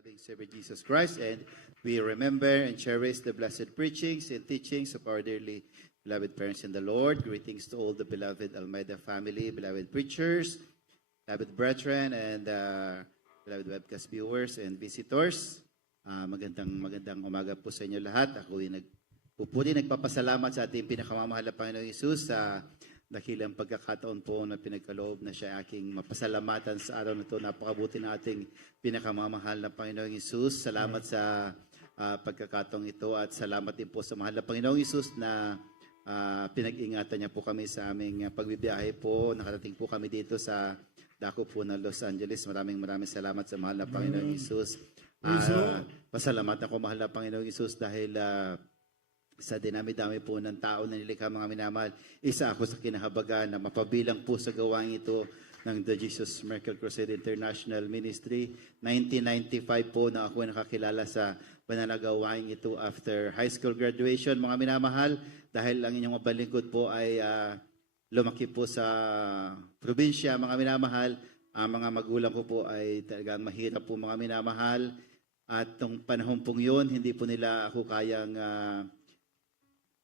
loving Savior Jesus Christ, and we remember and cherish the blessed preachings and teachings of our dearly beloved parents in the Lord. Greetings to all the beloved Almeida family, beloved preachers, beloved brethren, and beloved webcast viewers and visitors. Magandang umaga po sa inyo lahat. Ako ay nagpapasalamat sa ating pinakamamahal na Panginoong Hesus sa dakilang pagkakataon po na pinagkaloob na siya aking mapasalamatan sa araw na ito. Napakabuti na ating pinakamamahal na Panginoong Hesus. Salamat sa pagkakataong ito at salamat din po sa mahal na Panginoong Hesus na pinag-ingatan niya po kami sa aming pagbibiyahe po. Nakarating po kami dito sa dako po ng Los Angeles. Maraming salamat sa mahal na Panginoong Hesus. Pasalamat ako mahal na Panginoong Hesus dahil sa dinami-dami po ng tao na nilikha mga minamahal, isa ako sa kinahabagan na mapabilang po sa gawain ito ng The Jesus Miracle Crusade International Ministry. 1995 po na ako nakakilala sa banal na gawain ito after high school graduation. Mga minamahal, dahil ang inyong mabalingkod po ay lumaki po sa probinsya, mga minamahal, ang mga magulang ko po ay talagang mahirap po mga minamahal. At nung panahon pong yun, hindi po nila ako kayang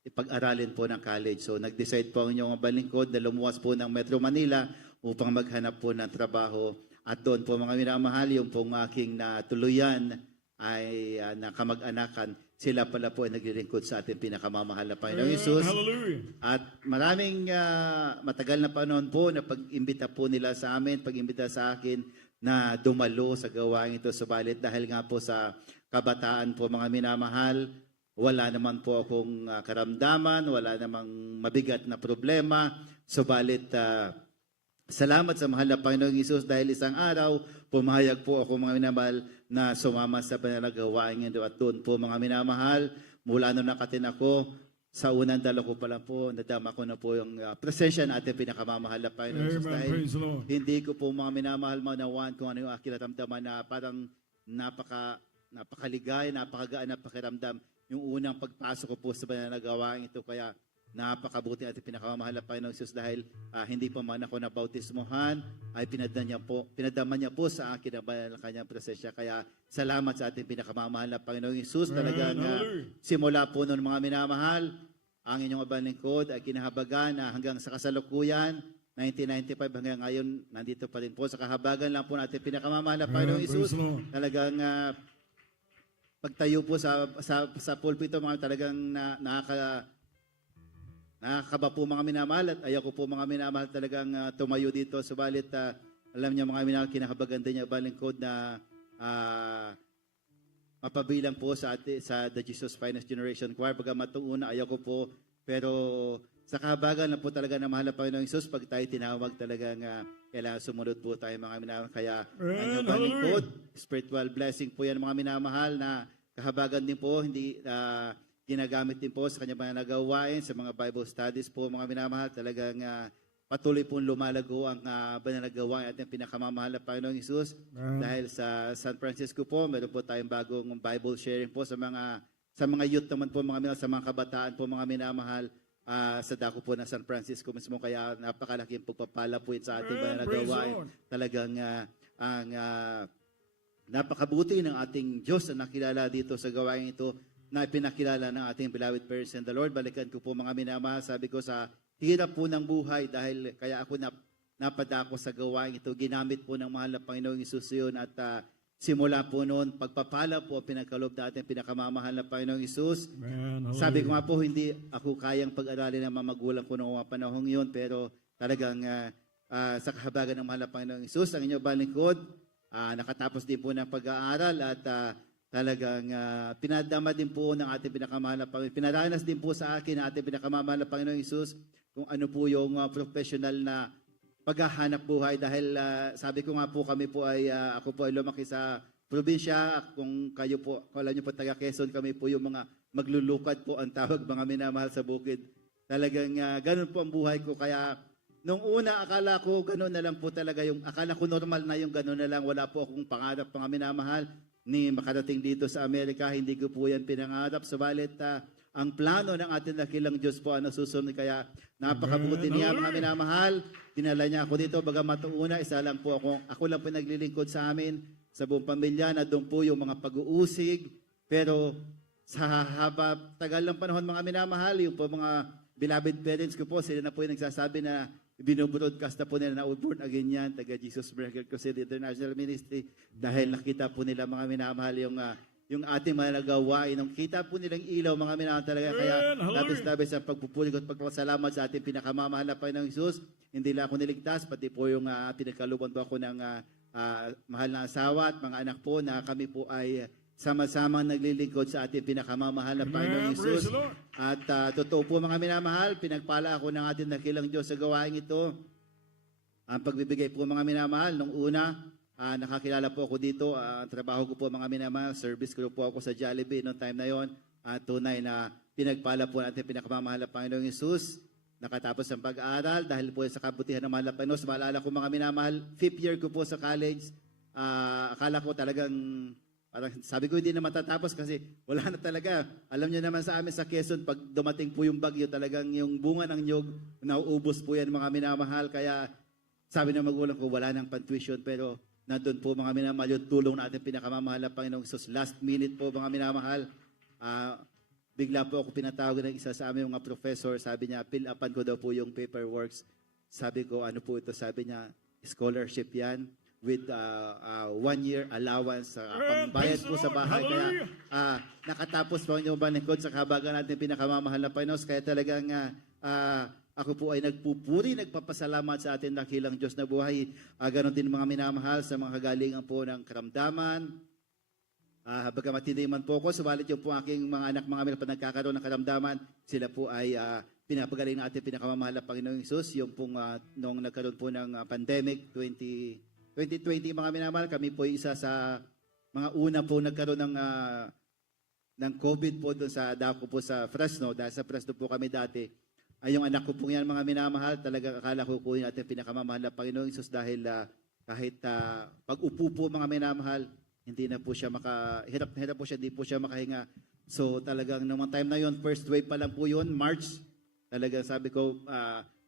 ipag-aralin po ng college. So nag-decide po ang inyong balingkod na lumuwas po ng Metro Manila upang maghanap po ng trabaho. At doon po mga minamahal, yung pong aking natuluyan ay nakamag-anakan. Sila pala po ay naglilingkod sa ating pinakamamahal na Panginoong Hesus. At maraming matagal na panahon po na pag-imbita po nila sa amin, pag-imbita sa akin na dumalo sa gawain ito. Subalit dahil nga po sa kabataan po mga minamahal, wala naman po akong karamdaman, wala namang mabigat na problema. Subalit, salamat sa mahal na Panginoong Hesus dahil isang araw, pumayag po ako mga minamahal na sumama sa banal na gawain ito. At doon po mga minamahal, mula nung nakatin ako, sa unang dalo ko pa lang po, nadama ko na po yung presensya ng ating pinakamamahal na Panginoong Hesus. Dahil hindi ko po mga minamahal maunawaan kung ano yung aking naramdaman na parang napakaligay, napakagaan na pakiramdam yung unang pagpasok ko po sa banal na gawain ito. Kaya napakabuti at pinakamamahal na Panginoong Hesus dahil hindi pa man ako nabautismohan, ay pinadama niya po sa akin ang banal na kanyang presensya. Kaya salamat sa ating pinakamamahal na Panginoong Hesus. Talagang simula po noon mga minamahal, ang inyong abalingkod ay kinahabagan na hanggang sa kasalukuyan, 1995 hanggang ngayon, nandito pa rin po sa kahabagan lang po natin pinakamamahal na Panginoong Hesus. Talagang pagtayo po sa pulpito, mga talagang nakakaba po mga minamahal at ayaw ko po mga minamahal talagang tumayo dito. Subalit alam niyo mga minamahal, kinakabagan din niya balingkod na mapabilang po sa The Jesus Finest Generation Choir. Bagamat itong una, ayaw ko po, pero sa kahabagan na po talaga ng mahal na Panginoong Hesus, pag tayo tinawag talagang kailangan sumunod po tayo mga minamahal. Kaya ang inyong balingkod, spiritual blessing po yan mga minamahal na kahabagan din po, hindi ginagamit din po sa kanyang mga nagawain, sa mga Bible studies po mga minamahal. Talagang patuloy pong lumalago ang banal na gawain at ang pinakamamahal na Panginoong Hesus. Dahil sa San Francisco po, meron po tayong bagong Bible sharing po sa mga youth naman po mga minamahal, sa mga kabataan po mga minamahal. Sa dako po ng San Francisco mismo, kaya napakalaking pagpapala po sa ating banal na gawain. Talagang napakabuti ng ating Diyos na nakilala dito sa gawain ito na pinakilala ng ating beloved parents in the Lord. Balikan ko po mga minamahal, sabi ko sa hirap po ng buhay dahil kaya ako napadako sa gawain ito. Ginamit po ng mahal na Panginoong Hesus yun at simula po noon, pagpapala po pinagkaloob na ating pinakamamahal na Panginoong Hesus. Sabi ko nga po, hindi ako kayang pag-aralin ng mga magulang ko noong mga panahong yun, pero talagang sa kahabagan ng mahal na Panginoong Hesus, ang inyong balingkod, nakatapos din po ng pag-aaral at talagang pinadama din po ng ating pinakamahal na Panginoon. Pinaranas din po sa akin ng ating pinakamamahal na Panginoong Hesus kung ano po yung professional na paghahanap buhay. Dahil sabi ko nga po, ako po ay lumaki sa probinsya. Kung kayo po, kung alam niyo po taga Quezon, kami po yung mga maglulukad po ang tawag mga minamahal sa bukid. Talagang ganun po ang buhay ko. Kaya nung una, akala ko gano'n na lang po talaga akala ko normal na yung gano'n na lang. Wala po akong pangarap mga minamahal ni makarating dito sa Amerika. Hindi ko po yan pinangarap. Subalit, ang plano ng ating dakilang Diyos po ang nasusunod. Kaya napakabuti niya mga minamahal. Dinala niya ako dito. Bagamat una, isa lang po ako lang po naglilingkod sa amin. sa buong pamilya na doon po yung mga pag-uusig. Pero sa tagal ng panahon mga minamahal, yung po mga beloved parents ko po, sila na po yung nagsasabi na binobroadcast na po nila na born again yan, taga Jesus Miracle Crusade International Ministry, dahil nakita po nila mga minamahal yung ating mga nagawain. Nung kita po nilang ilaw, mga minamahal talaga. Kaya labis-labis ang pagpupuli at pagpapasalamat sa ating pinakamamahal na Panginoong Isus. Hindi lang ako niligtas, pati po yung pinagkaluban po ako ng mahal na asawa at mga anak po na kami po ay sama-sama naglilingkod sa ating pinakamamahal na Panginoong Isus. At totoo po mga minamahal, pinagpala ako ng ating dakilang Diyos sa gawain ito. Ang pagbibigay po mga minamahal, nung una, nakakilala po ako dito. Ang trabaho ko po mga minamahal, service ko po ako sa Jollibee noong time na yon. Tunay na pinagpala po natin pinakamamahal na Panginoong Isus. Nakatapos ang pag-aaral dahil po sa kabutihan ng mahal na Panginoon. Maalala ko mga minamahal, 5th year ko po sa college. Akala ko talagang, sabi ko hindi na matatapos kasi wala na talaga. Alam niyo naman sa amin sa Quezon, pag dumating po yung bagyo, talagang yung bunga ng nyog, nauubos po yan mga minamahal. Kaya sabi ng magulang ko, wala nang pan-tuition. Pero nandun po mga minamahal, yung tulong natin pinakamamahal na Panginoong Isus. Last minute po mga minamahal, bigla po ako pinatawag ng isa sa aming mga professor. Sabi niya, fill upan ko daw po yung paperworks. Sabi ko, ano po ito? Sabi niya, scholarship yan with 1 year allowance sa pambayad po sa bahay. Kaya nakatapos po ang inyong balingkod sa kahabagan natin pinakamamahal na Panginoon. Kaya talagang ako po ay nagpupuri, nagpapasalamat sa atin dakilang Diyos na buhay. Ganon din mga minamahal sa mga kagalingan po ng karamdaman. Bagamat hindi man po ako, subalit yung po aking mga anak, mga mila pa nagkakaroon ng karamdaman, sila po ay pinapagaling na ating pinakamamahal na Panginoong Isus. Yung pong nung nagkaroon po ng pandemic, 2020 mga minamahal, kami po isa sa mga una po nagkaroon ng COVID po doon sa dako po sa Fresno. Dahil sa Fresno po kami dati. Ay yung anak ko po yan mga minamahal, talaga akala ko po yung ating pinakamamahal na Panginoong Isus dahil kahit pag-upo po mga minamahal, hindi na po siya hirap na hirap po siya, hindi po siya makahinga. So talagang naman time na yon, first wave pa lang po yun, March. Talagang sabi ko,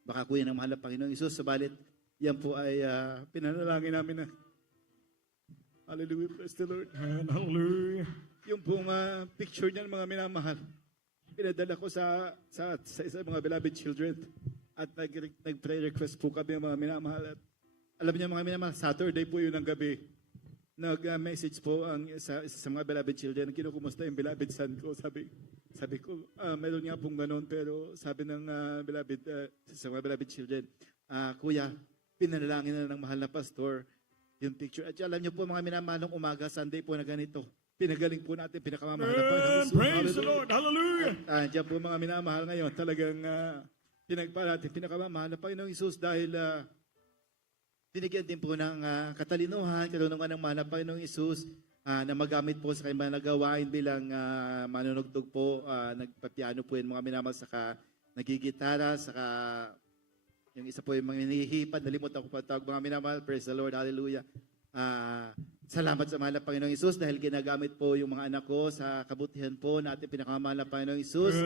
baka kuya ng mahal na Panginoong Isus. Sabalit, yan po ay pinanalangin namin na, hallelujah, praise the Lord. Hallelujah. Yung pong picture niyan mga minamahal, pinadala ko sa isa mga beloved children. At nag-pray request po kami mga minamahal. At alam niyo mga minamahal, Saturday po yun ng gabi. Nag-message po ang sa mga beloved children, kinukumusta yung beloved son ko. Sabi ko, meron nga pong ganon, pero sabi ng beloved, sa mga beloved children, Kuya, pinanalangin na ng mahal na pastor yung picture. At alam niyo po mga minamahalong umaga, Sunday po na ganito. Pinagaling po natin, pinakamamahal na Panginoon. Praise the Lord, hallelujah. At diyan po mga minamahal ngayon, talagang pinagpala natin, pinakamamahal na Panginoong Isus dahil binigyan din po ng katalinuhan, karunungan ng mahal na Panginoong Isus na magamit po sa kanyang nagawain bilang manunugtog po, nagpapiano po yung mga minamahal, saka nagigitara, saka yung isa po yung mga hinihipad, nalimutan ko pa tawag mga minamahal, praise the Lord, hallelujah. Salamat sa mahal na Panginoong Isus dahil ginagamit po yung mga anak ko sa kabutihan po na ating pinakamahal na Panginoong Isus.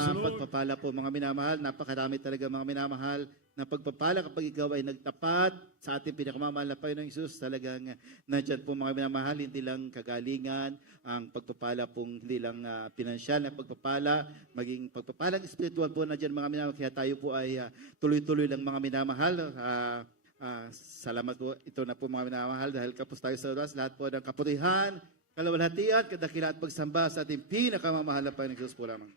Pagpapala po mga minamahal, napakarami talaga mga minamahal na pagpapala kapag ikaw ay nagtapat sa ating pinakamamahal na Panginoong Isus. Talagang nandyan po mga minamahal, hindi lang kagalingan, ang pagpapala pong hindi lang pinansyal na pagpapala, maging pagpapalang spiritual po nandyan mga minamahal. Kaya tayo po ay tuloy-tuloy lang mga minamahal. Salamat po. Ito na po mga minamahal dahil kapos tayo sa oras. Lahat po ng kapurihan, kalawalhatian, kadakilaan at pagsamba sa ating pinakamamahal na Panginoong Diyos po lamang.